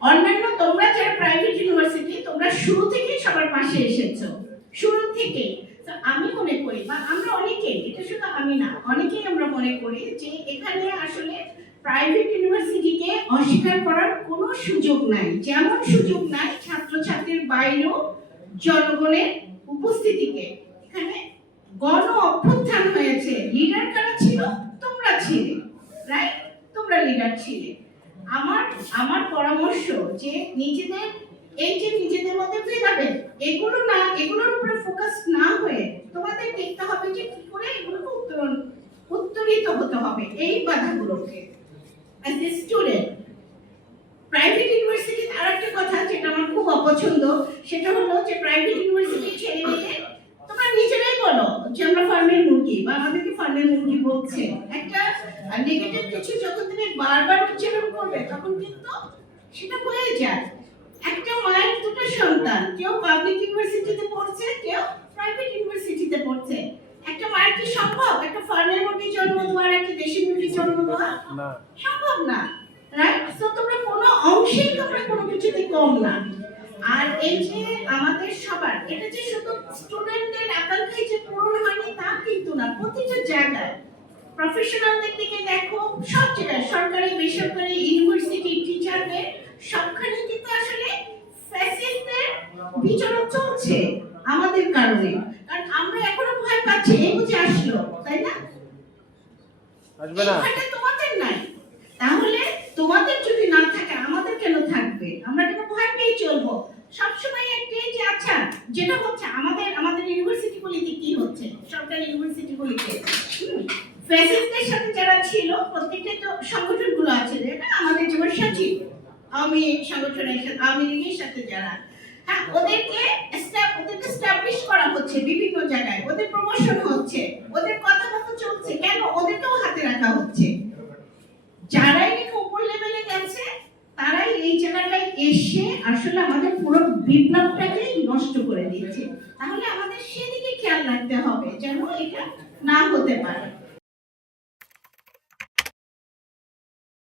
অন্যান্য তোমরা যারা প্রাইভেট ইউনিভার্সিটি তোমরা শুরু থেকেই সবার পাশে এসেছ। শুরু থেকেই। আমি মনে করি, বা আমরা অনেকেই এটা শুধু আমি না, অনেকেই আমরা মনে করি যে এখানে আসলে প্রাইভেট ইউনিভার্সিটিকে অস্বীকার করার কোনো সুযোগ নাই। যেমন সুযোগ নাই ছাত্রছাত্রীর বাইরেও জনগণের উপস্থিতিকে। এখানে গণ অভ্যুত্থান হয়েছে। লিডার কারা ছিল? তোমরা ছিলে রাইট তোমরা লিডার ছিলে। আমার আমার পরামর্শ যে নিজেদের, এই যে নিজেদের মধ্যে ভেদাভেদ এগুলো না, এগুলোর উপরে ফোকাস না হয়ে তোমাদের দেখতে হবে যে কি করে এগুলোকে উত্তরণ, উত্তরিত হতে হবে এই বাধাগুলোকে। অ্যাজ এ স্টুডেন্ট প্রাইভেট ইউনিভার্সিটির আর একটা কথা যেটা আমার খুব অপছন্দ, সেটা হলো যে প্রাইভেট ইউনিভার্সিটির ছেলে মেয়ে তোমরা নিজেরাই বলো যে আমরা ফার্মের মুরগি বা আমাদেরকে ফার্মের মুরগি বলছে, একটা নেগেটিভ কিছু যখন তুমি বারবার উচ্চারণ করবে তখন কিন্তু সেটা হয়ে যায়। একটা মায়ের দুটো সন্তান কেউ পাবলিক ইউনিভার্সিটিতে পড়ছে কেউ প্রাইভেট ইউনিভার্সিটিতে পড়ছে। একটা মায়ের কি সম্ভব? একটা ফার্মের মুরগি জন্ম দেওয়া একটা দেশি মুরগি জন্ম দেওয়া সম্ভব না রাইট সো তোমরা কোনো অংশেই তোমরা কোনো কিছুতে কম না। আর এই যে আমাদের সবার এটা যে শুধু স্টুডেন্টদের আকাঙ্ক্ষাই যে পূরণ হয়নি তা কিন্তু না প্রতিটা জায়গায়। প্রফেশনালদের দিকে দেখো সব জায়গায় সরকারি বেসরকারি ইউনিভার্সিটি টিচারদের সবখানে কিন্তু আসলে ফ্যাসিস্টদের বিচরণ চলছে আমাদের কারণে। কারণ আমরা এখনও ভয় পাচ্ছি এই বুঝে আসলো তাই না? আসবে না। ভয়টা তোমাদের নাই। তাহলে তোমাদের যদি না থাকে আমাদের কেন থাকবে? আমরা কেন ভয় পেয়ে চলবো? সবসময় একটাই যে আচ্ছা যেটা হচ্ছে আমাদের আমাদের ইউনিভার্সিটি গুলিতে কি হচ্ছে সরকারি ইউনিভার্সিটি গুলিতে ফ্যাসিস্টদের সাথে যারা ছিল প্রত্যেকটা তো সংগঠনগুলো আছে আমাদের যেমন সচিব লীগ সংগঠনের সাথে আওয়ামী লীগের সাথে যারা। হ্যাঁ ওদেরকে ওদেরকে স্টাবলিশ করা হচ্ছে বিভিন্ন জায়গায়। ওদের প্রমোশন হচ্ছে। ওদের কথা চলছে। কেন? ওদেরকেও হাতে রাখা হচ্ছে। যারাই নাকি উপর লেভেলে গেছে, তারাই এই জায়গাটায় এসে আসলে আমাদের পুরো বিপ্লবটাকে নষ্ট করে দিচ্ছে তাহলে আমাদের সেদিকে খেয়াল রাখতে হবে যেন এটা না হতে পারে।